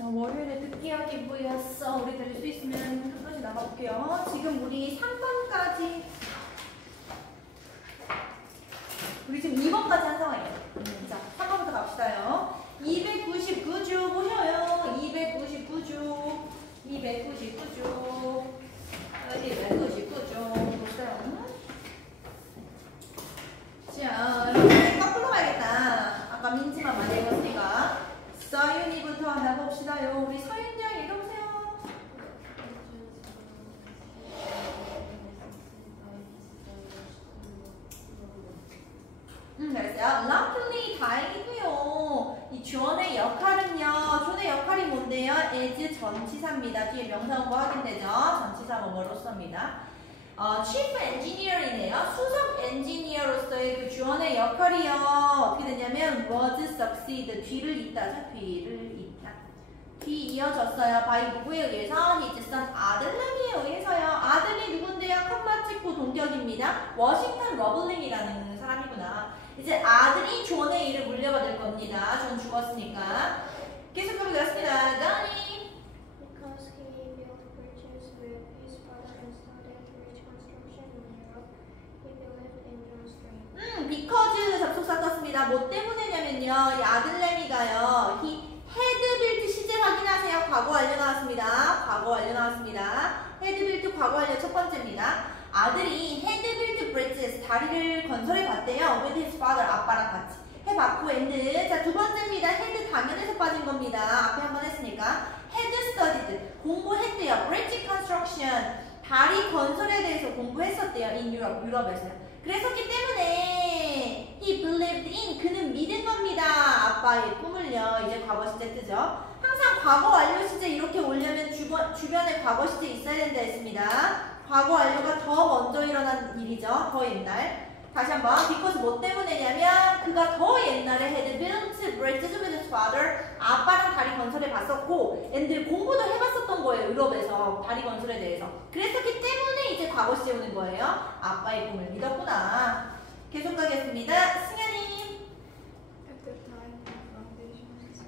자, 월요일에 느끼하게 모였어. 우리 될 수 있으면 끝까지 나가볼게요. 지금 우리 3번까지 우리 지금 2번까지 한 상황이에요. 자, 3번부터 갑시다요. 299주 보셔요. 299주 299주 299주 보세요. 자, 여러분 거꾸로 가야겠다. 아까 민지만 많이 읽었으니까 서윤이부터 해봅시다요. 우리 서윤 양 읽어보세요. 잘했어요. luckily 다행이고요. 이 존의 역할은요. 존의 역할이 뭔데요? is 전치사입니다. 뒤에 명사 원고 확인되죠? 전치사 원고로서입니다. chief engineer이네요. 수석 엔지니어로서의 그 주원의 역할이요. 어떻게 되냐면 was succeed 뒤를 잇다죠. 뒤를 잇다. 뒤 이어졌어요. by 누구에 의해서? his son 아들람에 의해서요. 아들이 누군데요? 컴마 찍고 동격입니다. 워싱턴 러블링이라는 사람이구나. 이제 아들이 존의 일을 물려받을 겁니다. 존 죽었으니까. 계속 가보겠습니다. 다니. because 접속사 떴습니다. 뭐 때문에냐면요. 이 아들내미가요. he had built 시제 확인하세요. 과거 완료 나왔습니다. 과거 완료 나왔습니다. had built 과거 완료 첫 번째입니다. 아들이 had built bridges 다리를 건설해 봤대요. with his father 아빠랑 같이 해봤고 and 자 두 번째입니다. had 당연해서 빠진 겁니다. 앞에 한번 했으니까 had studied 공부했대요. bridge construction 다리 건설에 대해서 공부했었대요. in Europe 유럽에서요. 그랬었기 때문에 he believed in 그는 믿은 겁니다. 아빠의 꿈을요. 이제 과거 시제 뜨죠. 항상 과거 완료 시제 이렇게 오려면 주변에 과거 시제 있어야 된다 했습니다. 과거 완료가 더 먼저 일어난 일이죠. 더 옛날. 다시 한번 because 뭐 때문에냐면 그가 더 옛날에 had built bridges with his father 아빠랑 다리 건설해 봤었고 and 공부도 해봤었던 거예요. 유럽에서 다리 건설에 대해서. 그랬었기 때문에 이제 과거 시제 오는 거예요. 아빠의 꿈을 믿었구나. 계속 가겠습니다. 승현이. At that time, the foundations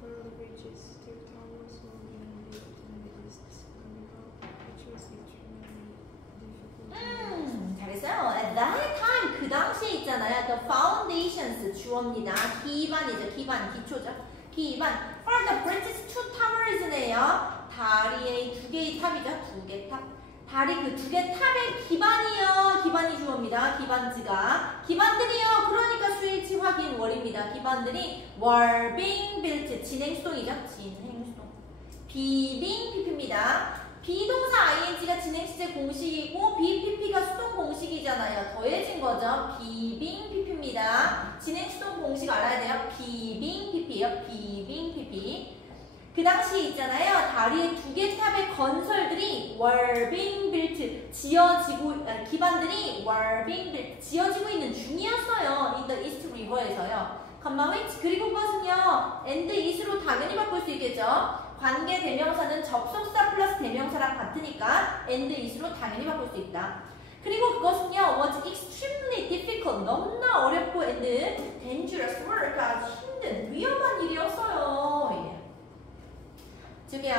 for the bridges, two towers were being built in the east and Europe, which was extremely difficult. 잘했어요. At that time, 그 당시에 있잖아요. The foundations 주어입니다. 기반이죠. 기반, 기초죠. 기반. For the bridges, two towers네요. 다리의 두 개의 탑이죠. 두 개 탑. 다리 그 두 개 탑의 기반이요. 기반이 주어입니다. 기반지가. 기반들이요. 그러니까 수일치 확인 월입니다. 기반들이 were being built. 진행수동이죠. 진행수동. being pp입니다. 비동사 ing가 진행시제 공식이고 BPP가 수동 공식이잖아요. 더해진 거죠. being pp입니다. 진행수동 공식 알아야 돼요. being pp예요. being pp. 그 당시에 있잖아요. 다리의 두 개 탑의 건설들이 were being built 지어지고 기반들이 were being built 지어지고 있는 중이었어요. in the East River에서요. which 그리고 그것은요. and is로 당연히 바꿀 수 있겠죠. 관계 대명사는 접속사 플러스 대명사랑 같으니까 and is로 당연히 바꿀 수 있다. 그리고 그것은요. was extremely difficult 너무나 어렵고 and dangerous work 아주 힘든 위험한 일이었어요. 예. 지금요.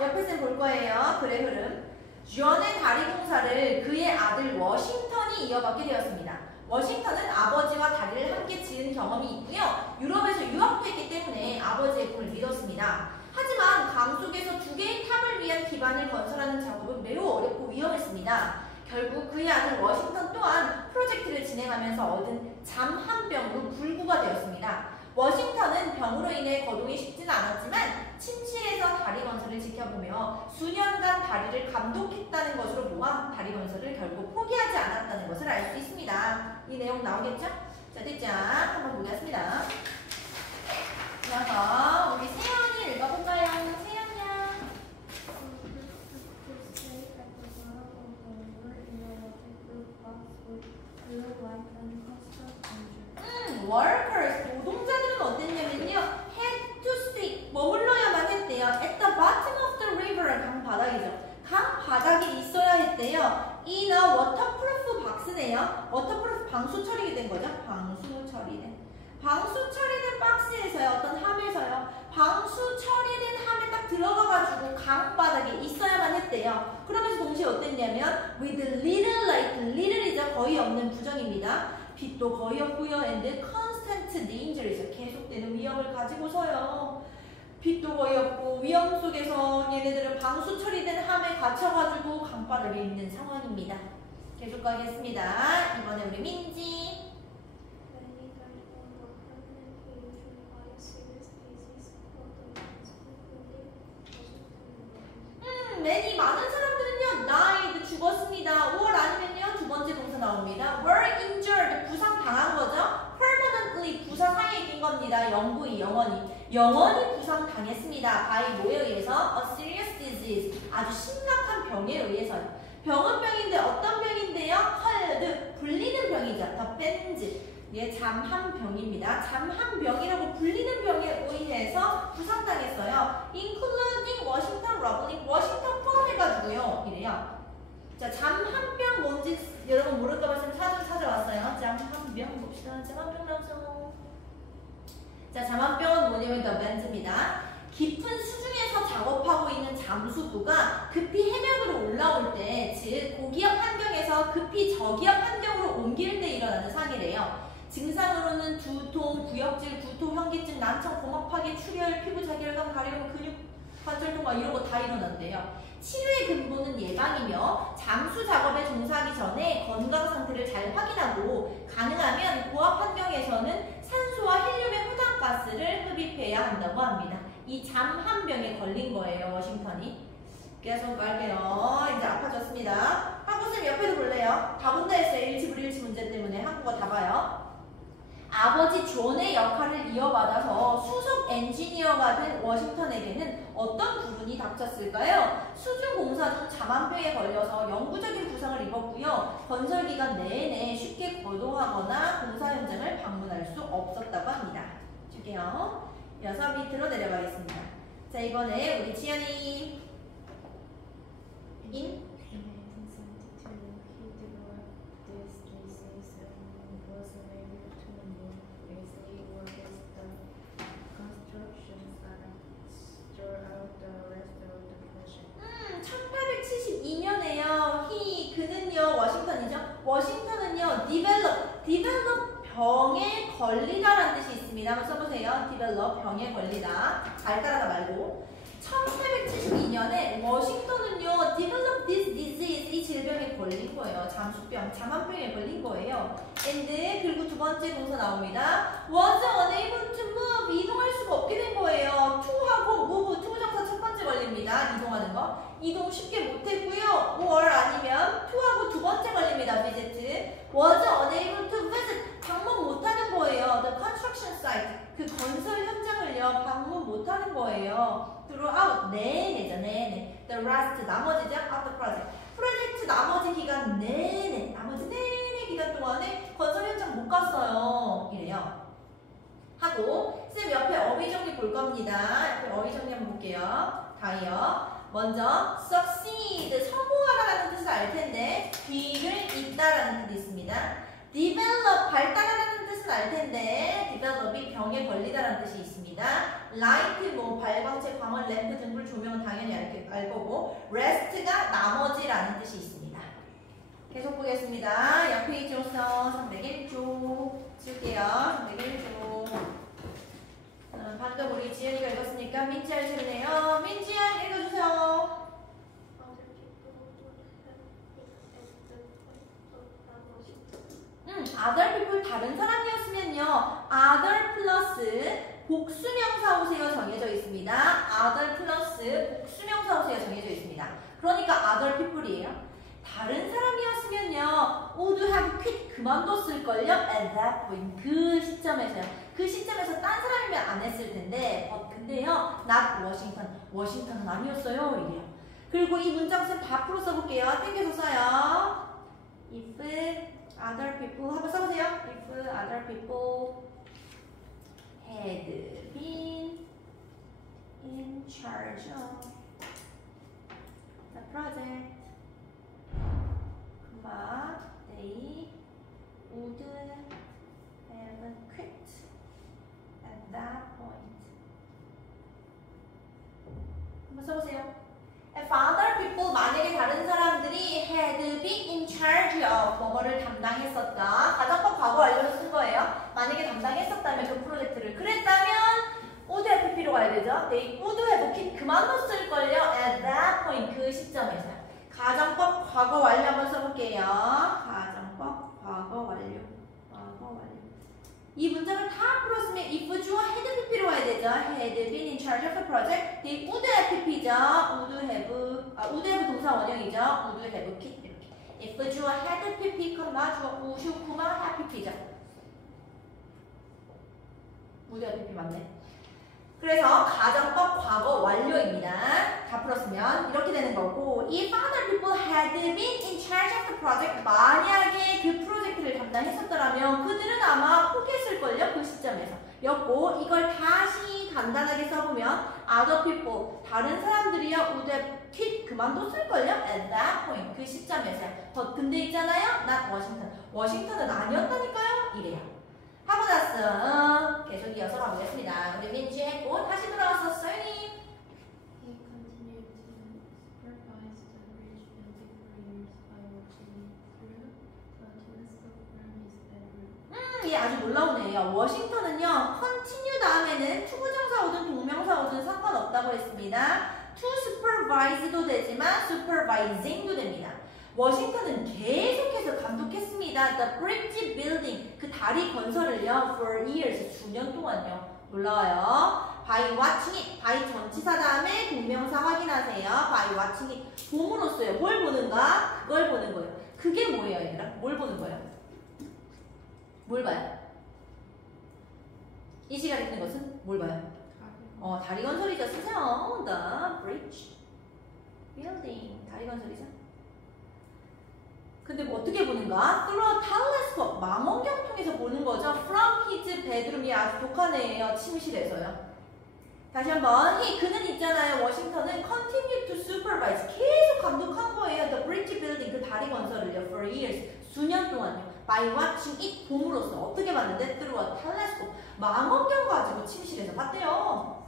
옆에 쌤 볼 거예요. 글의 흐름. 존의 다리 공사를 그의 아들 워싱턴이 이어받게 되었습니다. 워싱턴은 아버지와 다리를 함께 지은 경험이 있고요. 유럽에서 유학도 했기 때문에 아버지의 꿈을 믿었습니다. 하지만 강 속에서 두 개의 탑을 위한 기반을 건설하는 작업은 매우 어렵고 위험했습니다. 결국 그의 아들 워싱턴 또한 프로젝트를 진행하면서 얻은 잠 한 병으로 불구가 되었습니다. 워싱턴은 병으로 인해 거동이 쉽지는 않았지만 침실에서 다리 건설을 지켜보며 수년간 다리를 감독했다는 것으로 보아 다리 건설을 결국 포기하지 않았다는 것을 알 수 있습니다. 이 내용 나오겠죠? 자, 됐죠? 한번 보겠습니다. 이어서 우리 세연이 읽어볼까요? 세연이야. workers, 노동자들은 어땠냐면요. had to stay, 머물러야만 했대요. at the bottom of the river, 강 바닥이죠. 강 바닥에 있어야 했대요. in a waterproof box네요. waterproof 방수 처리가 된 거죠. 방수 처리된. 방수 처리된 박스에서요. 어떤 함에서요. 방수 처리된 함 강바닥에 있어야만 했대요. 그러면서 동시에 어땠냐면 with little light, little이죠. 거의 없는 부정입니다. 빛도 거의 없고요. and constant danger이죠. 계속되는 위험을 가지고서요. 빛도 거의 없고 위험 속에서 얘네들은 방수 처리된 함에 갇혀가지고 강바닥에 있는 상황입니다. 계속 가겠습니다. 이번에 우리 민지. Many died or were permanently injured by a serious disease, but the ones who lived wasn't many 많은 사람들은요 died 죽었습니다. or 아니면요 두 번째 동사 나옵니다. were injured 부상 당한 거죠. permanently 부사 사이에 낀 겁니다. 영구히 영원히 부상 당했습니다. by 뭐에 의해서? a serious disease 아주 심각한 병에 의해서요. 병은 병인데 어떤 병인데요? 헐드 불리는 병이죠. 더 벤즈 예, 잠한 병입니다. 잠한 병이라고 불리는 병에 의해서 부상당했어요. including 워싱턴 러블링 워싱턴 포함해가지고요. 이래요. 자, 잠한 병 뭔지 여러분 모를까 봐서 찾아왔어요. 잠한 병 봅시다. 잠한 병 나오죠. 자, 잠한병은 뭐냐면 더 벤즈입니다. 깊은 수중에서 작업하고 있는 잠수부가 급히 해변으로 올라올 때, 즉 고기압 환경에서 급히 저기압 환경으로 옮길 때 일어나는 상해래요. 증상으로는 두통, 구역질, 구토, 현기증, 난청, 고막 파괴, 출혈, 피부 자결감, 가려움, 근육 관절 통과 이런 거 다 일어난대요. 치료의 근본은 예방이며 잠수 작업에 종사하기 전에 건강 상태를 잘 확인하고 가능하면 고압 환경에서는 산소와 헬륨의 호당가스를 흡입해야 한다고 합니다. 이 잠한병에 걸린 거예요, 워싱턴이. 계속 갈게요. 이제 아파졌습니다. 한국쌤 옆에도 볼래요? 다 본다 했어요. 일치불일치 문제 때문에 한국어 다 봐요. 아버지 존의 역할을 이어받아서 수석 엔지니어가 된 워싱턴에게는 어떤 불운이 닥쳤을까요? 수중공사 중 잠한병에 걸려서 영구적인 부상을 입었고요. 건설 기간 내내 쉽게 거동하거나 공사 현장을 방문할 수 없었다고 합니다. 줄게요. 이어서 밑으로 내려가겠습니다. 자, 이번에 우리 지연이 인 In 1972, he developed this disease and was unable to move easily or his construction sites throughout the rest of the project. 1872년에요. 그는요 워싱턴이죠. 워싱턴은요 develop 병에 걸리다라는 뜻이 있습니다. 한번 써보세요. develop 병에 걸리다. 발달하다 말고. 1872년에 워싱턴은요 develop this disease 이 질병에 걸린 거예요. 잠수병, 잠한병에 걸린 거예요. and 그리고 두 번째 동사 나옵니다. was unable to move 이동할 수가 없게 된 거예요. to하고 move 투부정사 첫 번째 걸립니다. 이동하는 거. 이동 쉽게 못했고요. or 아니면 to하고 두 번째 걸립니다. visit was unable to visit 방문 못하는 거예요. the construction site 그 건설 현장을요 방문 못하는 거예요. throughout 내내죠 내내 the rest 나머지죠 of the project 프로젝트 나머지 기간 내내 나머지 내내 기간 동안에 건설 현장 못 갔어요. 이래요. 하고 쌤 옆에 어휘 정리 볼 겁니다. 옆에 어휘 정리 한번 볼게요. 다이어 먼저 succeed 성공하다라는 뜻을 알 텐데 뒤를 잇다라는 뜻이 있습니다. develop 발달하다는 뜻은 알 텐데 develop이 병에 걸리다라는 뜻이 있습니다. light 뭐 발광체, 광원, 램프, 등불, 조명은 당연히 알 거고 rest가 나머지라는 뜻이 있습니다. 계속 보겠습니다. 옆에 있죠서 301조 쓸게요. 301조 방금 우리 지연이가 읽었으니까 민지 알 텐데요. 민지야 읽어주세요. other people 다른 사람이었으면요. other 플러스 복수명사 오세요 정해져 있습니다. other 플러스 복수명사 오세요 정해져 있습니다. 그러니까 other people이에요. 다른 사람이었으면요. would have quit 그만뒀을걸요. at that point 그 시점에서요. 그 시점에서 딴 사람이면 안 했을 텐데 근데요. not Washington 워싱턴은 아니었어요. 이래요. 그리고 이 문장은 다 풀어 써볼게요. 땡겨서 써요. if other people 한번 써보세요. If other people had been in charge of the project, they would have quit at that point. 한번 써보세요. 되죠. had been in charge of the project. the would have pp죠. would have 동사 원형이죠. would have p 이렇게. if 주어 had pp, 주어 우슈, have pp죠. would have pp 맞네. 그래서 가정법 과거 완료입니다. 다 풀었으면 이렇게 되는 거고 if other people had been in charge of the project 만약에 그 프로젝트를 담당했었더라면 그들은 아마 포기했을걸요. 그 시점에서 였고 이걸 다시 간단하게 써보면 other people 다른 사람들이요 would have quit 그만뒀을걸요. at that point 그 시점에서요. 근데 있잖아요. not Washington 워싱턴은 아니었다니까요. 이래요. 하고 났어. 계속 이어서 가보겠습니다. 우리 민지 했고 다시 돌아왔어. 써니. He continued to supervise the bridge building for years by watching it through the telescope from his bedroom. 얘 아주 놀라운 애예요. 워싱턴은요. continue 다음에는 투부정사 오든 동명사 오든 상관없다고 했습니다. to supervise도 되지만 supervising도 됩니다. 워싱턴은 계속해서 감독했습니다. The bridge building, 그 다리 건설을요. For years, 수년 동안요. 놀라워요. By watching it, by 전치사 다음에 동명사 확인하세요. By watching it, 봄으로써요. 뭘 보는가? 그걸 보는 거예요. 그게 뭐예요, 얘들아? 뭘 보는 거예요? 뭘 봐요? 이 시간에 있는 것은 뭘 봐요? 다리 건설이죠. 쓰세요. The bridge building, 다리 건설이죠. 근데 뭐 어떻게 보는가? through a telescope, 망원경 통해서 보는 거죠. From his bedroom이 아주 독한 애예요. 침실에서요. 다시 한번 그는 있잖아요. 워싱턴은 continued to supervise, 계속 감독한 거예요. The bridge building, 그 다리 건설을요. For years, 수년 동안요. By watching it, 봄으로써 어떻게 봤는데? Through a telescope, 망원경 가지고 침실에서 봤대요.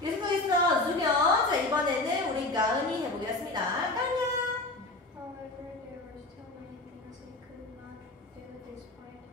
계속하겠어. 누려. 자, 이번에는 우리 가은이 해보겠습니다. 가은이야. However, there were still many things he could not do despite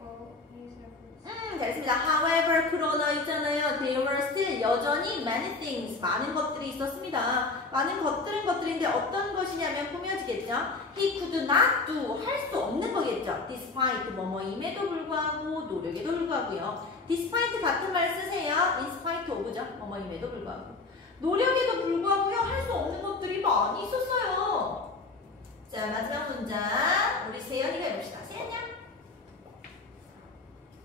all his efforts. 잘했습니다. However, 그러나 있잖아요. There were still 여전히 many things, 많은 것들이 있었습니다. 많은 것들은 것들인데 어떤 것이냐면 꾸며지겠죠. He could not do, 할 수 없는 거겠죠. Despite, 뭐뭐임에도 불구하고, 노력에도 불구하고요. Despite 같은 말 쓰세요. In spite of죠. 뭐뭐임에도 불구하고. 노력에도 불구하고요. 할 수 없는 것들이 많이 있었어요. 자, 마지막 문장. 우리 세연이가 해봅시다. 세연이야.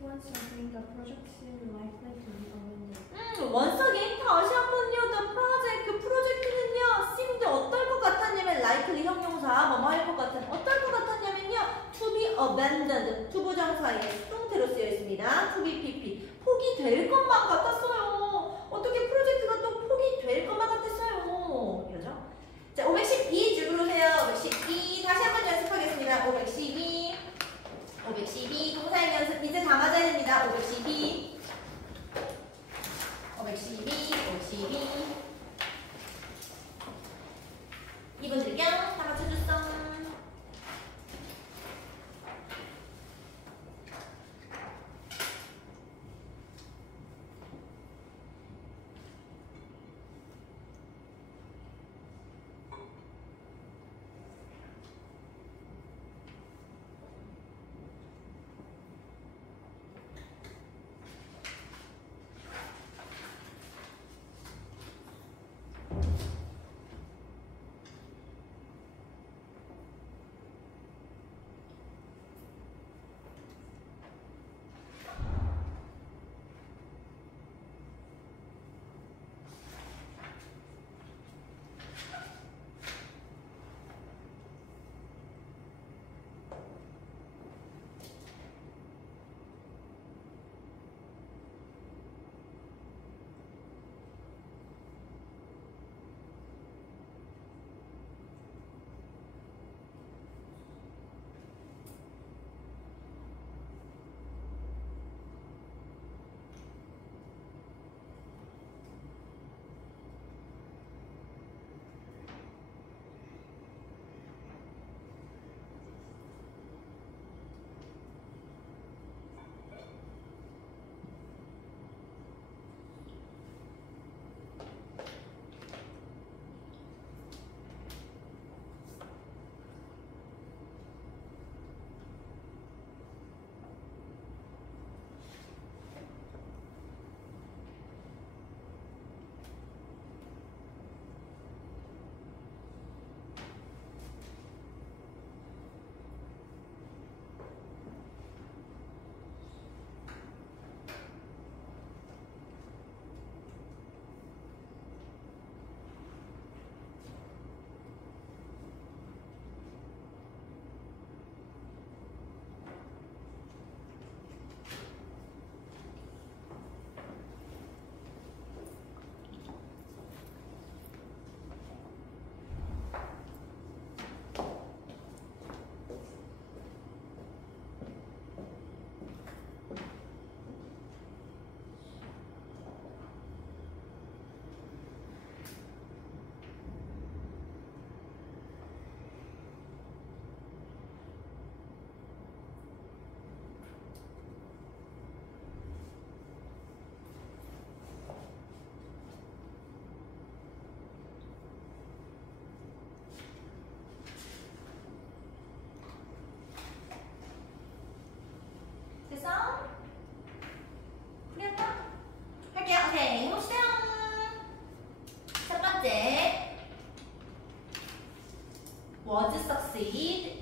Once again, the project seemed likely to be abandoned. once again, 다시 한 번요. The project, 그 프로젝트는요. seemed 어떨 것 같았냐면 likely 형용사, 뭐뭐 할 것 같은 어떨 것 같았냐면요. to be abandoned, 투부정사에 수동태로 쓰여 있습니다. to be pp, 포기될 것만 같았어요. 어떻게 프로젝트가 또 포기될 것만 같았어요. 이러죠. 자, 512 쭉 들어오세요. 512 다시 한 번 연습하겠습니다. 512 동사의 연습 이제 다 맞아야 됩니다. 512 이분들께 다 맞춰줬어.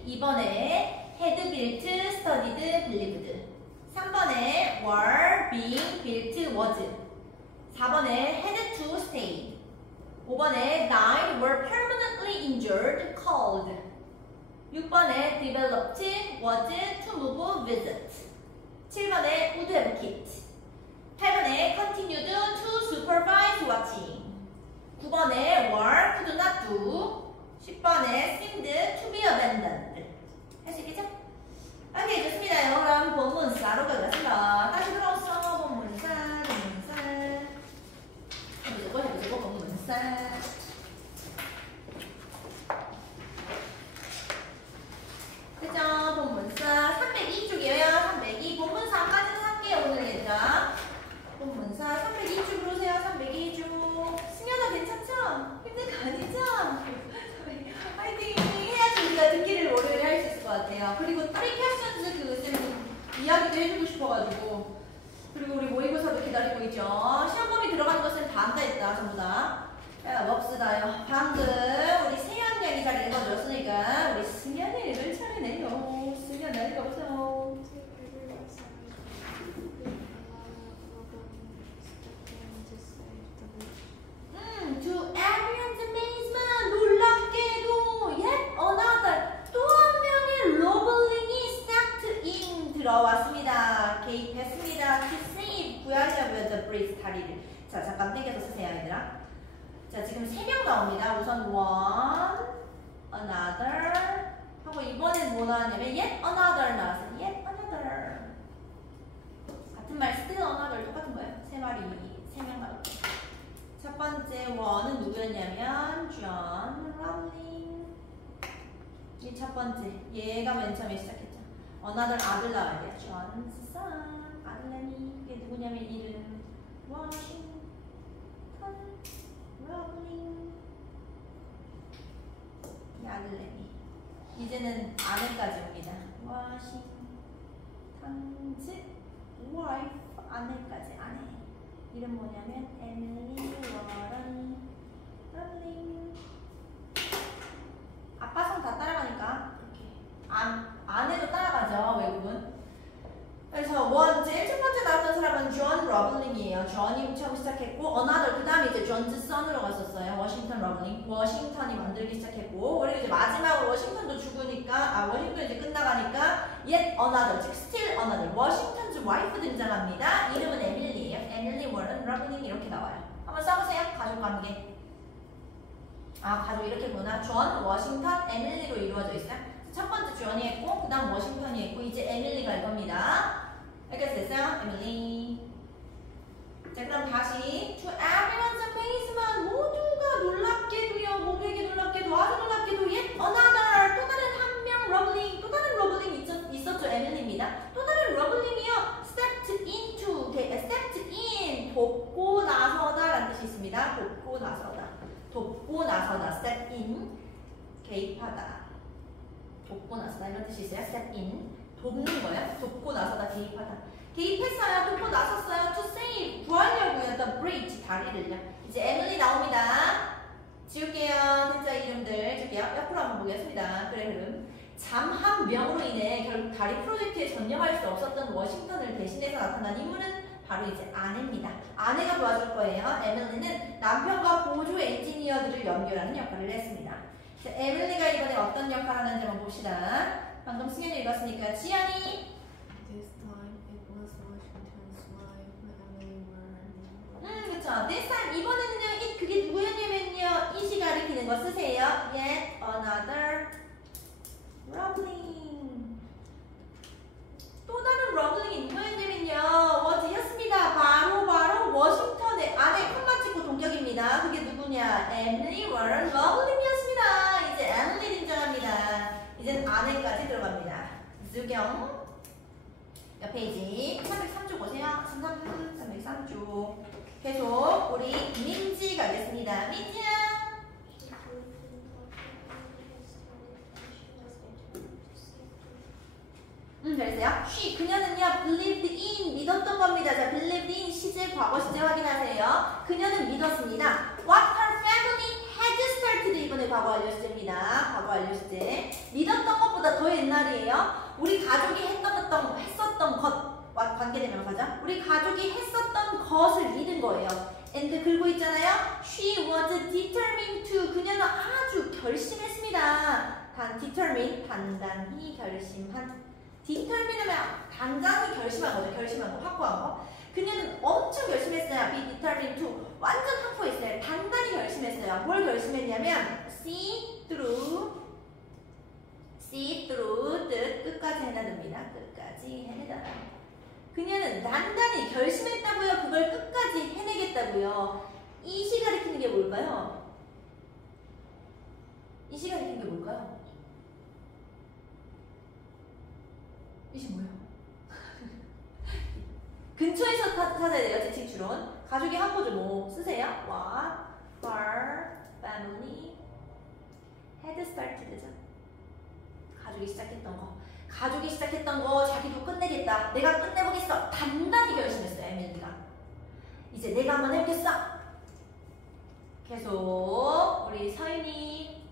2번에 had built, studied, believed. 3번에 were, being, built, was. 4번에 had to stay. 5번에 died, were permanently injured, called. 6번에 developed, was, to move, visit. 7번에 would have kept. 8번에 continued to supervise watching. 9번에 were, could not do. 10번에 seemed to be abandoned. 할 수 있겠죠? 오케이, 좋습니다. 그럼 본문사로 가겠습니다. 다시 들어오서 본문사. 해보자고, 본문사. 그죠? 본문사 302쪽이에요. 302. 본문사까지는 할게요, 오늘 얘들아. 본문사 302쪽으로 오세요. 302쪽. 승현아 괜찮죠? 힘든 거 아니죠? 화이팅 해야지 우리가 듣기를 월요일에 할 수 있을 것 같아요. 그리고 3 questions 그 쌤 이야기도 해주고 싶어가지고. 그리고 우리 모의고사도 기다리고 있죠. 시험범위 들어가는 것은 다 안다 했다, 전부 다. 야, 몹시다요. 방금 우리 세연 양이 잘 읽어줬으니까 우리 승현이 읽을 차례네요. 승현 읽어보세요. To everyone's amazement, 놀랍게도 yet another, 또 한 명의 러블링이 stepped in 들어왔습니다. 개입했습니다. To save, 구하려면 the bridge, 다리를. 자, 잠깐 땡겨서 쓰세요, 얘들아. 자, 지금 3명 나옵니다. 우선 one, another 하고 이번엔 뭐 나왔냐면 yet another 나왔어요. yet another. 같은 말 still another 똑같은 거예요. 3명 나왔고. 첫 번째 one은 누구였냐면 John Rowling. 이 첫 번째 얘가 맨 처음에 시작했죠. another 아들 나와야 돼요. John's son 아들내미. 이게 누구냐면 이름 Washington Rowling. 이 아들내미. 이제는 아내까지 옵니다. Washington's wife 아내까지 아내. 이름 뭐냐면 에밀리 워런 럴링. 아빠 성 다 따라가니까 이렇게 아내도 따라가죠, 외국은. 그래서 제일 첫 번째 나왔던 사람은 존 러블링이에요. 존이 처음 시작했고 another 그 다음에 이제 존즈 선으로 갔었어요. 워싱턴 러블링. 워싱턴이 만들기 시작했고 그리고 이제 마지막으로 워싱턴도 죽으니까 워싱턴 이제 끝나가니까 yet another 즉 still another 워싱턴즈 와이프 등장합니다. 이름은 에밀리예요. 에밀리 워런 러블링 이렇게 나와요. 한번 써보세요. 가족 관계. 가족 이렇게 보나? 존, 워싱턴, 에밀리로 이루어져 있어요. 첫 번째 존이 했고 그 다음 워싱턴이 했고 이제 에밀리가 할 겁니다. 이렇게 됐어요? 에밀리. 자, 그럼 다시 to everyone's amazement 모두가 놀랍게도요. 모두에게 놀랍게도 아주 놀랍게도 yet another 또 다른 한 명 러블링 또 다른 러블링 있었죠. 에밀리입니다. 또 다른 러블링이요. stepped into stepped in 돕고 나서다 라는 뜻이 있습니다. 돕고 나서다 step in 개입하다 돕고 나서다 이런 뜻이 있어요. step in 돕는 거예요. 돕고 나서다 개입하다. 개입했어요. 돕고 나섰어요. to save 구하려고요. the bridge 다리를요. 이제 에밀리 나옵니다. 지울게요. 진짜 이름들 줄게요. 옆으로 한번 보겠습니다. 그래 흐름. 잠 한 명으로 인해 결국 다리 프로젝트에 전념할 수 없었던 워싱턴을 대신해서 나타난 인물은 바로 이제 아내입니다. 아내가 도와줄 거예요. 에밀리는 남편과 보조 엔지니어들을 연결하는 역할을 했습니다. 자, 에밀리가 이번에 어떤 역할을 하는지 한번 봅시다. 방금 승현이 읽었으니까 지연이. This time it was Washington's wife, Emily Warren. 그쵸. This time 이번에는요. 그게 누구였냐면요. it이 가리키는 거 쓰세요. Yet another 러블링. 또 다른 러블링이 누구였냐면요. was였습니다. 바로 워싱턴의 아내 콤마 찍고 동격입니다. 그게 누구냐? 에밀리 워런 러블링이었습니다. 이제 에밀리 등장합니다. 이제는 아내까지 들어갑니다. 주경 옆 페이지 303쪽 보세요. 303쪽 계속 우리 민지 가겠습니다. 민지야. 잘했어요. she 그녀는요 believed in 믿었던 겁니다. 자, believed in 시제 과거 시제 확인하세요. 그녀는 믿었습니다. What her family had started 이번에 과거 완료 시제입니다. 과거 완료 시제. 믿었던 것보다 더 and 긁고 있잖아요. She was determined to. 그녀는 아주 결심했습니다. determined, 단단히 결심한. determine 하면 단단히 결심한 거죠. 결심한 거, 확고한 거. 그녀는 엄청 결심했어요. be determined to. 완전 확고했어요. 단단히 결심했어요. 뭘 결심했냐면 see through 뜻 끝까지 해내답니다. 끝까지 해내다. 그녀는 단단히 결심했다고요. 그걸 끝까지 해내겠다고요. 이 시 가리키는 게 뭘까요? 이 시 가리키는 게 뭘까요? 이 시 뭐예요? 근처에서 찾아야 돼요. 지식 추론. 가족이 한 거죠. 뭐 쓰세요? What, far, family, had started죠. 가족이 시작했던 거. 가족이 시작했던 거 자기도 끝내겠다. 내가 끝내보겠어. 단단히 결심했어요. 에밀리가. 이제 내가 한번 해보겠어. 계속 우리 서윤이.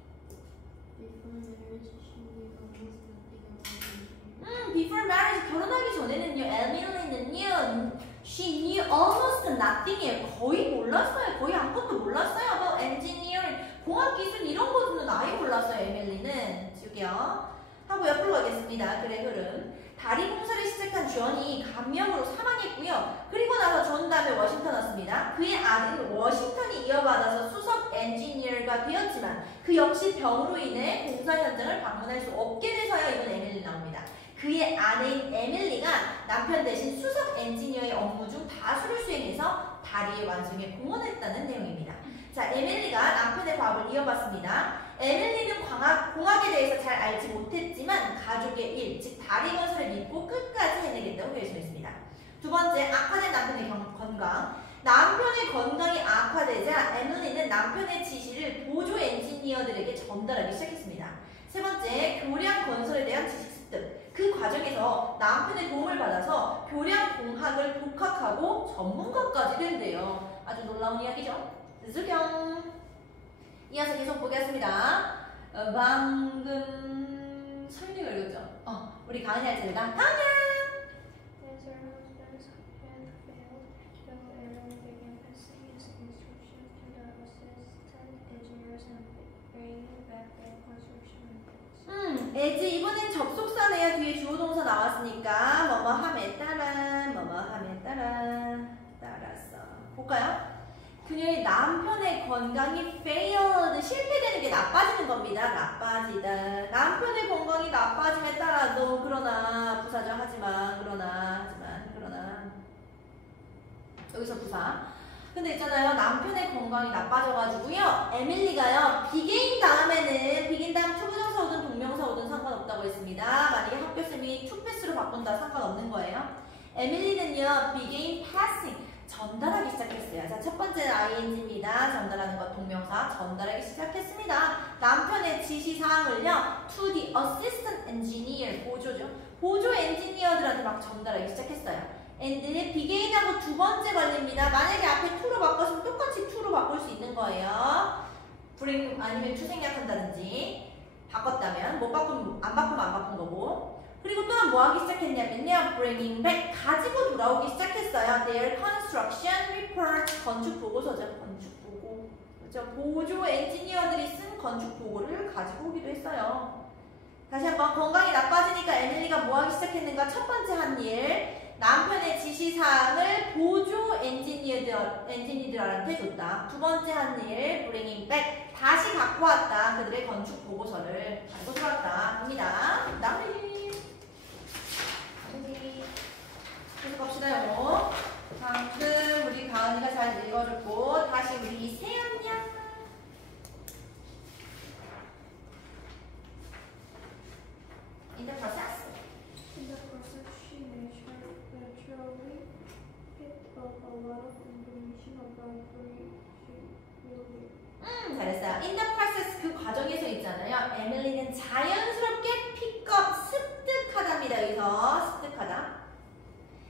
Before marriage 결혼하기 전에는요. 에밀리는요. She knew almost nothing이에요. 거의 몰랐어요. 거의 아무것도 몰랐어요. about engineering, 공학기술 이런 거는 아예 몰랐어요. 에밀리는. 지우개요. 하고 옆으로 가겠습니다. 글의 흐름. 다리 공사를 시작한 존이 감염으로 사망했고요. 그리고 나서 존 다음에 워싱턴 왔습니다. 그의 아들 워싱턴이 이어받아서 수석 엔지니어가 되었지만 그 역시 병으로 인해 공사 현장을 방문할 수 없게 돼서야 이번 에밀리 나옵니다. 그의 아내인 에밀리가 남편 대신 수석 엔지니어의 업무 중 다수를 수행해서 다리의 완성에 공헌했다는 내용입니다. 자, 에밀리가 남편의 과업을 이어받습니다. 에밀리는 공학에 대해서 잘 알지 못했지만 가족의 일, 즉 다리 건설을 믿고 끝까지 해내겠다고 결심했습니다. 두 번째, 악화된 남편의 건강. 남편의 건강이 악화되자 에밀리는 남편의 지시를 보조 엔지니어들에게 전달하기 시작했습니다. 세 번째, 교량 건설에 대한 지식 습득. 그 과정에서 남편의 도움을 받아서 교량 공학을 독학하고 전문가까지 된대요. 아주 놀라운 이야기죠. 수경. 이어서 계속 보겠습니다. 방금 설명을 읽었죠? 우리 가은이 할 차례다. 가은이야! As her husband's hand failed, the Aaron began passing his instructions to the assistant engineers and bringing back their construction reports. 에즈 이번엔 접속사네요. 뒤에 주어동사 나왔으니까 뭐뭐함에 따라서 볼까요? 그녀의 남편의 건강이 failed, 실패되는 게 나빠지는 겁니다. 나빠지다. 남편의 건강이 나빠짐에 따라 너 그러나 부사죠. 하지만 여기서 부사. 근데 있잖아요. 남편의 건강이 나빠져가지고요. 에밀리가요. 비긴 다음 초부정사 오든 동명사 오든 상관없다고 했습니다. 만약에 학교쌤이 투패스로 바꾼다 상관없는 거예요. 에밀리는요. begin passing. 전달하기 시작했어요. 자, 첫 번째는 ing입니다. 전달하는 것 동명사 전달하기 시작했습니다. 남편의 지시사항을요. to the assistant engineer, 보조죠. 보조 엔지니어들한테 막 전달하기 시작했어요. and begin하고 두 번째 걸립니다. 만약에 앞에 to로 바꿨으면 똑같이 to로 바꿀 수 있는 거예요. bring 아니면 to 생략한다든지 바꿨다면 안 바꾼 거고. 그리고 또한 뭐 하기 시작했냐면요. bringing back, 가지고 돌아오기 시작했어요. their construction report, 건축 보고서죠. 건축 보고. 그렇죠? 보조 엔지니어들이 쓴 건축 보고를 가지고 오기도 했어요. 다시 한번 건강이 나빠지니까 에밀리가 뭐 하기 시작했는가? 첫 번째 한 일, 남편의 지시사항을 보조 엔지니어들한테 줬다. 두 번째 한 일, bringing back, 다시 갖고 왔다. 그들의 건축 보고서를 가지고 들어왔다. 합니다. 마무리. 계속 갑시다요. 방금 우리 가은이가 잘 읽어줬고 다시 우리 세연 양. In the process. In the process, she naturally picked up a lot of information about free will. 잘했어요. In the process, 그 과정에서 있잖아요. 에밀리는 자연스럽게 픽업, 습득하답니다. 여기서 습득하다.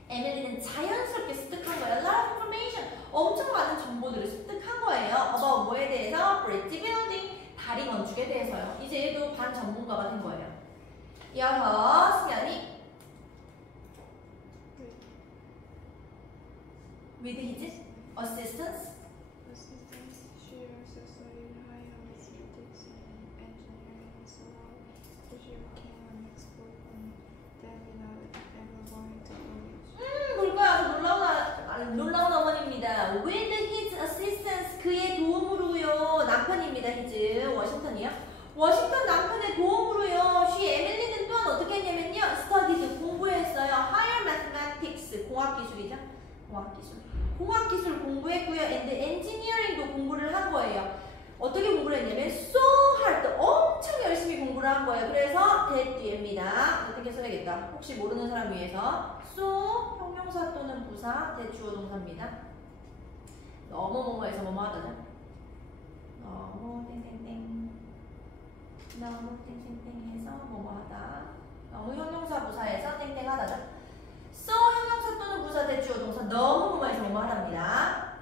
에밀리는 자연스럽게 습득한 거예요. A lot of information. 엄청 많은 정보들을 습득한 거예요. about 뭐에 대해서? bridge building. 다리 건축에 대해서요. 이제 얘도 반 전문가가 된 거예요. 이어서 승현이. With his assistance. assistants. She also studied higher mathematics and engineering so well that she became an expert on them without ever going to college. 볼 거야. 놀라운 어머니입니다. With his assistance, 그의 도움으로요. 남편입니다. his 워싱턴이요. 워싱턴 남편의 도움으로요. she 에밀리는 또한 어떻게 했냐면요. studied 공부했어요. higher mathematics 공학기술이죠. 공학기술 공부했고요. and engineering도 공부를 한 거예요. 어떻게 공부를 했냐면 so hard 엄청 열심히 공부를 한 거예요. 그래서 that 뒤에입니다. 어떻게 써야겠다. 혹시 모르는 사람 위해서 so 형용사 또는 부사 that 주어 동사입니다. 너무 뭐뭐해서 뭐뭐하다죠. 너무 땡땡땡 너무 땡땡땡해서 뭐뭐하다. 너무 형용사 부사에서 땡땡하다죠. so 형용사 또는 부사 that 주어 동사 너무 뭐뭐해서 뭐뭐하답니다.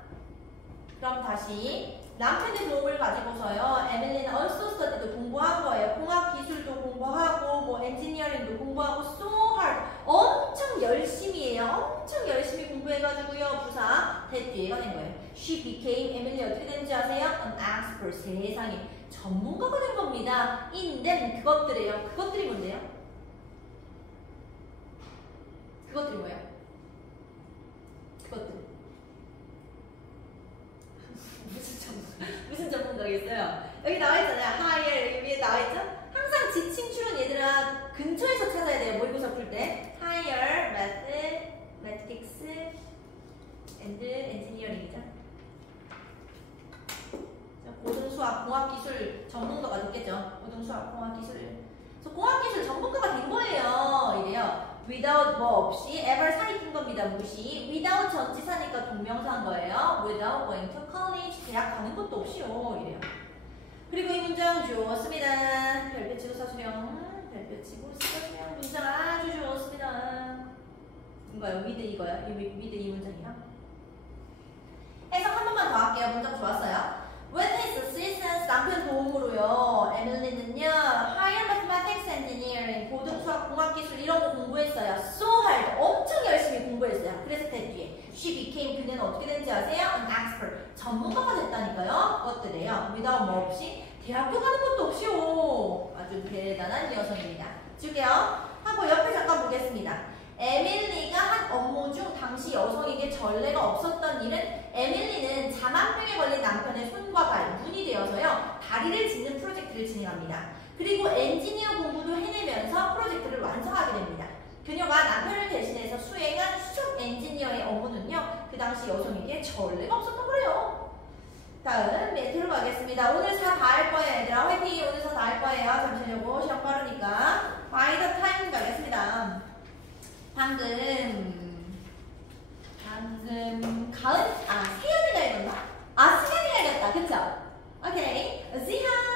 그럼 다시 남편의 도움을 가지고서요. 에밀리는 also study도 공부한 거예요. 공학기술도 공부하고 뭐 엔지니어링도 공부하고 so hard 엄청 열심히 해요. 엄청 열심히 공부해가지고요. 부사 that 뒤에가 된 거예요. She became 에밀리 어떻게 된지 아세요? An expert 세상에 전문가가 된 겁니다. in them 그것들이에요. 그것들이 뭔데요? 그것들이 뭐예요? 그것들 무슨 전문가겠어요? 여기 나와있잖아요. higher 여기 위에 나와있죠? 항상 지칭 추론 얘들아 근처에서 찾아야 돼요. 모의고사 풀 때 higher mathematics and engineering이죠. 고등수학 공학기술 전문가가 됐겠죠. 고등수학 공학기술 그래서 공학기술 전문가가 된 거예요. 이래요. without 뭐 없이 ever 살이 낀 겁니다. 무시 without 전치사니까 동명사인 거예요. without going to college 대학 가는 것도 없이요. 이래요. 그리고 이 문장 좋습니다. 별표 치고 사수령 별표 치고 사수령 문장 아주 좋습니다. 이거요. with 이거요. with 이 문장이요. 해석 한 번만 더 할게요. 문장 좋았어요. With his assistance, 남편 도움으로요. 에밀리는요, higher mathematics engineering, 고등수학 공학기술 이런 거 공부했어요. So hard, 엄청 열심히 공부했어요. 그래서 그 뒤에 she became, 그녀는 어떻게 된지 아세요? An expert, 전문가가 됐다니까요. 그것들이에요. without 뭐 없이, 대학교 가는 것도 없이요. 아주 대단한 여성입니다. 줄게요. 하고 옆에 잠깐 보겠습니다. 에밀리가 한 업무 중 당시 여성에게 전례가 없었던 일은 에밀리는 자만병에 걸린 남편의 손과 발, 문이 되어서요. 다리를 짓는 프로젝트를 진행합니다. 그리고 엔지니어 공부도 해내면서 프로젝트를 완성하게 됩니다. 그녀가 남편을 대신해서 수행한 수석 엔지니어의 업무는요. 그 당시 여성에게 전례가 없었던 거예요. 다음 매트로 가겠습니다. 오늘 4 다 할 거예요. 얘들아 화이팅! 오늘 4 다 할 거예요. 잠시만요. 시험 빠르니까. By the time 가겠습니다. 방금 세연이가 읽었나? 승현이가 읽었다. 그쵸? 오케이. 지한.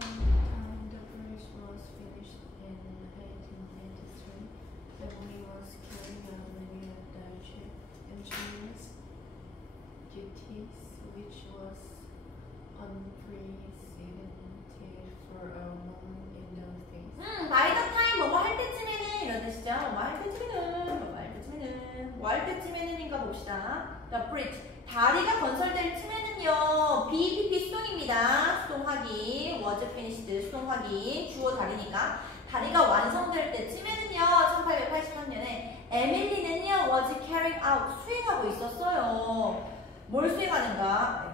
By the time the bridge was finished in 1883, the Navy was carrying out many of Dutch engineers' duties, which was unprecedented for a woman in those days. by the time 뭐뭐 할 때쯤에는 이런 뜻이죠. 뭐 할 때쯤에는인가 봅시다. The bridge 다리가 건설될 쯤에는요. BPP 수동입니다. 수동하기 was finished 수동하기 주어 다리니까 다리가 완성될 때쯤에는요. 1883년에 에밀리는요. was carrying out 수행하고 있었어요. 뭘 수행하는가?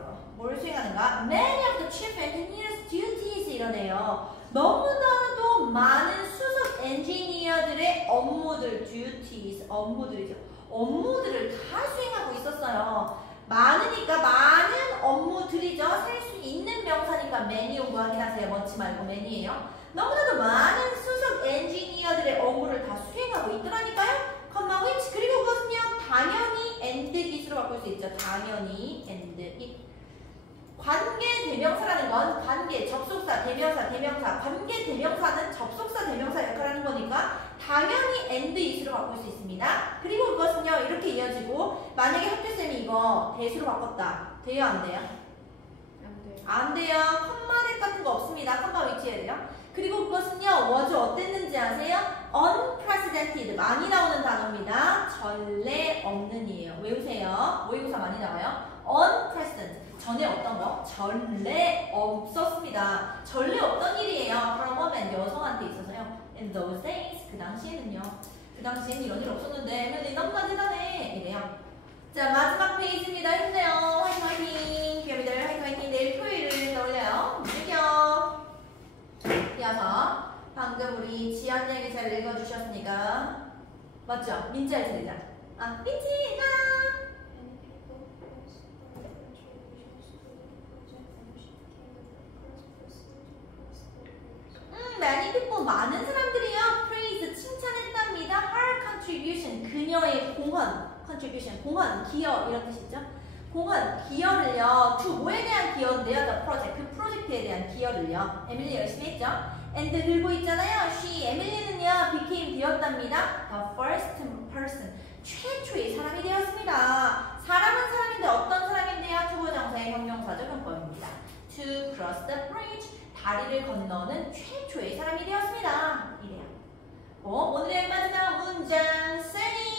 Many of the chief engineers' duties 이러네요. 너무나도 많은 수석 엔지니어들의 업무들, duties, 업무들을 다 수행하고 있었어요. 많으니까 많은 업무들이죠. 셀 수 있는 명사니까 many용도 확인하세요. 멋지 말고 many예요. 너무나도 많은 수석 엔지니어들의 업무를 다 수행하고 있더라니까요. which 그리고 그것은요. 당연히 and it으로 바꿀 수 있죠. 당연히 and it. 관계 대명사라는 건 관계, 접속사, 대명사, 관계 대명사는 접속사, 대명사 역할을 하는 거니까 당연히 and it으로 바꿀 수 있습니다. 그리고 그것은요 이렇게 이어지고 만약에 학교쌤이 이거 대수로 바꿨다. 돼요 안 돼요? 안 돼요. 컴마 같은 거 없습니다. 컴마 위치해야 돼요. 그리고 그것은요 was 어땠는지 아세요? unprecedented 많이 나오는 단어입니다. 전례 없는이에요. 외우세요. 모의고사 많이 나와요. unprecedented 전례 없었습니다. 전례 없던 일이에요. For a woman, 여성한테 있어서요. In those days, 그 당시에는요. 그 당시에는 이런 일 없었는데 에밀리 너무나 대단해. 이래요. 자, 마지막 페이지입니다. 힘내요. 화이팅 화이팅. 귀여미들 화이팅 화이팅. 내일 토요일을 떠올려요. 무조건. 이어서 방금 우리 지연 얘기 잘 읽어주셨으니까 맞죠? 민지 할 차례자. 아, 민지가 many people, 많은 사람들이요 praise, 칭찬했답니다. her contribution, 그녀의 공헌, contribution, 공헌, 기여 이런 뜻이죠. 공헌, 기여를요 to 뭐에 대한 기여인데요? the project, 그 프로젝트에 대한 기여를요. 에밀리 열심히 했죠. and 들고 있잖아요. she, 에밀리는요 became 되었답니다. the first person, 최초의 사람이 되었습니다. 사람은 사람인데 어떤 사람인데요? 투부정사의 형용사적 용법입니다. to cross the bridge, 다리를 건너는 최초의 사람이 되었습니다. 이래요. 오늘의 마지막 문장, Sunny.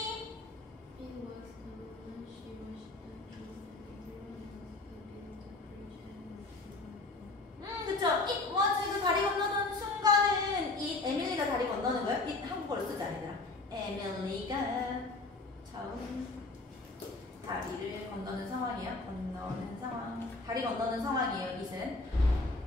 그쵸. It was, 그 다리 건너는 순간은 에밀리가 다리 건너는 거예요? it 한국어로 쓰지 않으라. 에밀리가 처음 다리를 건너는 상황이에요. 건너는 상황. 다리 건너는 상황이에요. it은.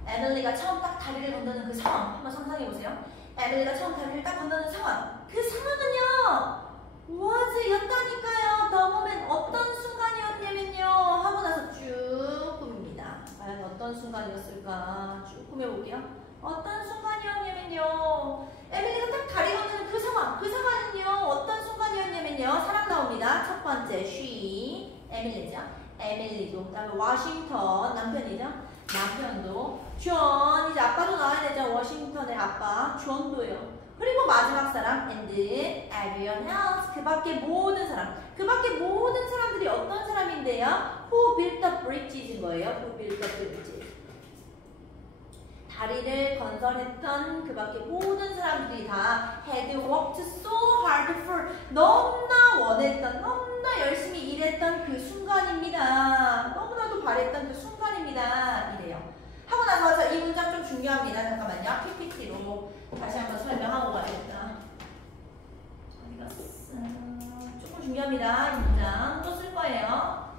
에밀리가 처음 딱 다리를 건너는 그 상황 한번 상상해보세요. 에밀리가 처음 다리를 딱 건너는 상황, 그 상황은요 was 였다니까요. the moment, 어떤 순간이었냐면요 하고 나서 쭉 꾸밉니다. 과연 어떤 순간이었을까 쭉 꾸며볼게요. 어떤 순간이었냐면요 에밀리가 딱 다리 건너는 그 상황, 그 상황은요 어떤 순간이었냐면요 사람 나옵니다. 첫 번째 she, 에밀리죠. 에밀리도, 그 다음에 워싱턴 남편이죠. 남편도, 존, 이제 아빠도 나와야 되죠. 워싱턴의 아빠, 존도요. 그리고 마지막 사람, and everyone else, 그 밖에 모든 사람. 그 밖에 모든 사람들이 어떤 사람인데요? Who built the bridges인 거예요. Who built the bridges. 다리를 건설했던 그 밖에 모든 사람들이 다 had worked so hard for, 너무나 원했던, 너무나 열심히 일했던 그 순간입니다. 너무나도 바랬던 그 순간입니다. 이래요. 하고 나서 이 문장 좀 중요합니다. 잠깐만요. PPT로 다시 한번 설명하고 가야겠다. 어디 갔어? 조금 중요합니다. 이 문장 또 쓸 거예요.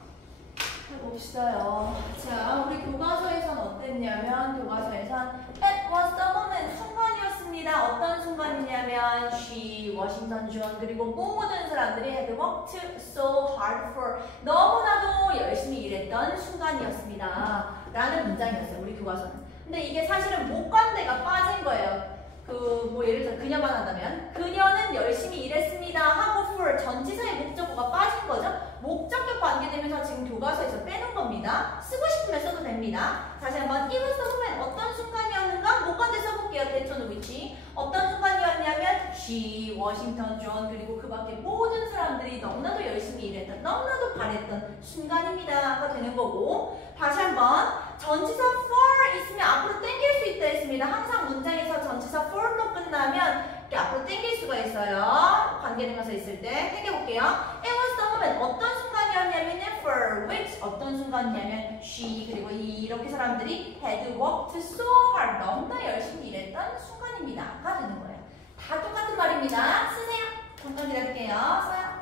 해봅시다요. 자, 우리 교과서에선 어땠냐면 교과서에선 It was the moment, 순간이었습니다. 어떤 순간이냐면 she, 워싱턴 존, 그리고 모든 사람들이 had worked so hard for, 너무나도 열심히 일했던 순간이었습니다. 라는 문장이었어요. 우리 교과서는. 근데 이게 사실은 목관대가 빠진 거예요. 예를 들어 그녀만 한다면 그녀는 열심히 일했습니다 하고 for, 전치사의 목적어가 빠진 거죠. 목적격 관계되면서 지금 교과서에서 빼놓은 겁니다. 쓰고 싶으면 써도 됩니다. 다시 한번 it was the moment, 어떤 순간이었는가? 목관대 써볼게요. 대처 누구지? 어떤 순간이었냐면 she, 워싱턴 존, 그리고 그 밖에 모든 사람들이 너무나도 열심히 일했던, 너무나도 바랬던 순간입니다가 되는 거고, 다시 한번 전치사 for 있으면 앞으로 당길 수 있다 했습니다. 항상 문장에서 전치사 for로 끝나면 이렇게 앞으로 당길 수가 있어요. 관계대명사 있을 때 당겨볼게요. It was the moment, 어떤 순간이었냐면 for which, 어떤 순간이냐면 she, 그리고 이렇게 사람들이 had worked so hard, 너무나 열심히 일했던 순간입니다가 되는 거예요. 다 똑같은 말입니다. 쓰세요. 잠깐 기다릴게요. 써요.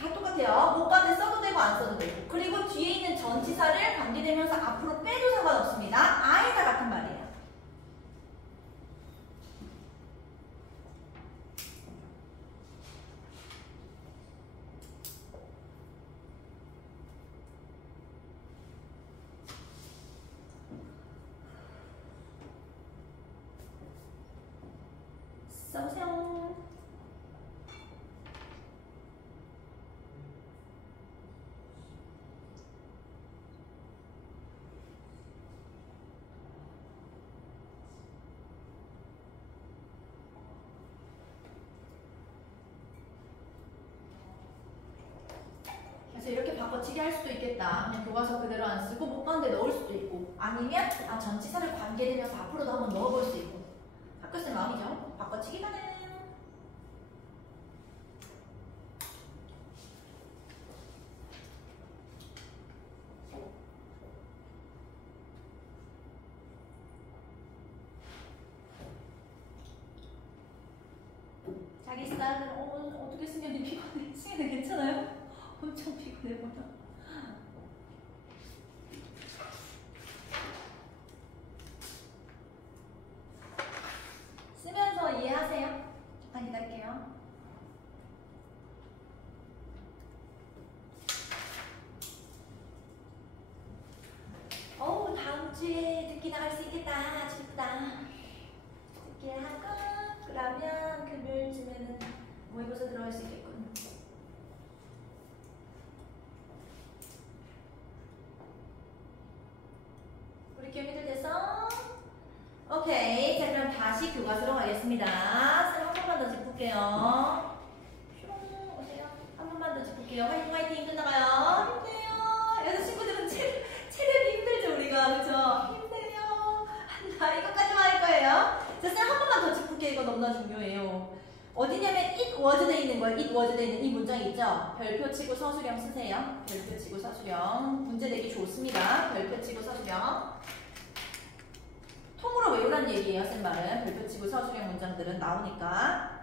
다 똑같아요. 목관대 써도 되고 안 써도 되고. 그리고 뒤에 있는 전치사를 관계대명사 앞으로 빼도 상관없습니다. 아예 다 같은 말이에요. 써보세요. 그래서 이렇게 바꿔치기 할 수도 있겠다. 그냥 교과서 그대로 안 쓰고 목관대 넣을 수도 있고, 아니면 전치사를 관계되면서 앞으로도 한번 넣어볼 수 있고. 학교생 마음이죠. 바꿔치기가는. 나는 어떻게 승현이 피곤해? 승현이 괜찮아요? 엄청 피곤해 보여. 쓰면서 이해하세요? 잠깐 기다릴게요. 다음 주에 듣기 나갈 수 있겠다. 기쁘다. 듣기 하고 그러면 금요일쯤에는 모의고사 들어갈 수 있겠군. 우리 교미들 됐어? 오케이. 자, 그럼 다시 교과서로 가겠습니다. 쌤 한 번만 더 짚을게요. 오세요. 한 번만 더 짚을게요. 화이팅 화이팅. 끝나가요. 힘내요. 여자친구들은 체력이 힘들죠 우리가. 그쵸? 힘내요. 한다. 이거까지만 할 거예요. 자, 쌤 한 번만 더 짚을게요. 이거 너무나 중요해요. 어디냐면 it was 돼 있는 거예요. it was 돼 있는 이 문장이 있죠. 별표 치고 서술형 쓰세요. 별표 치고 서술형. 문제 내기 좋습니다. 별표 치고 서술형. 통으로 외우란 얘기예요. 쌤 말은. 별표 치고 서술형 문장들은 나오니까.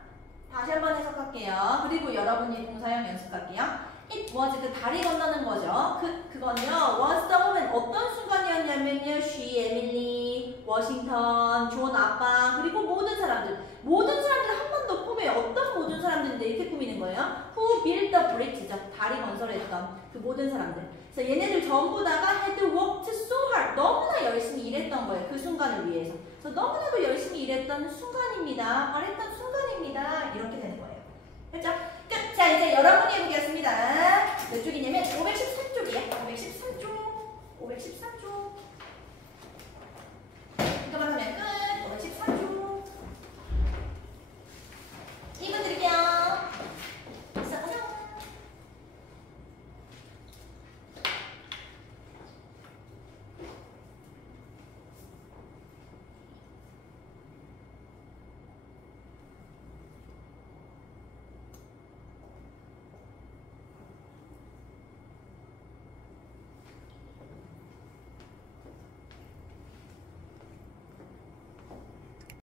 다시 한번 해석할게요. 그리고 여러분이 동사형 연습할게요. It was 그 다리 건너는 거죠. 그건요. Was the woman 어떤 순간이었냐면요. She, Emily, 워싱턴, 존 아빠 그리고 모든 사람들 한 번 더 꾸며요. 어떤 모든 사람들인데 이렇게 꾸미는 거예요. Who built the bridge죠. 다리 건설했던 그 모든 사람들. 그래서 얘네들 전부 다가 had worked so hard. 너무나 열심히 일했던 거예요. 그 순간을 위해서. 그래서 너무나도 열심히 일했던 순간입니다. 말했던 순간입니다. 이렇게 되는 거예요. 그렇죠? 끝. 자, 이제 여러분이 해보겠습니다.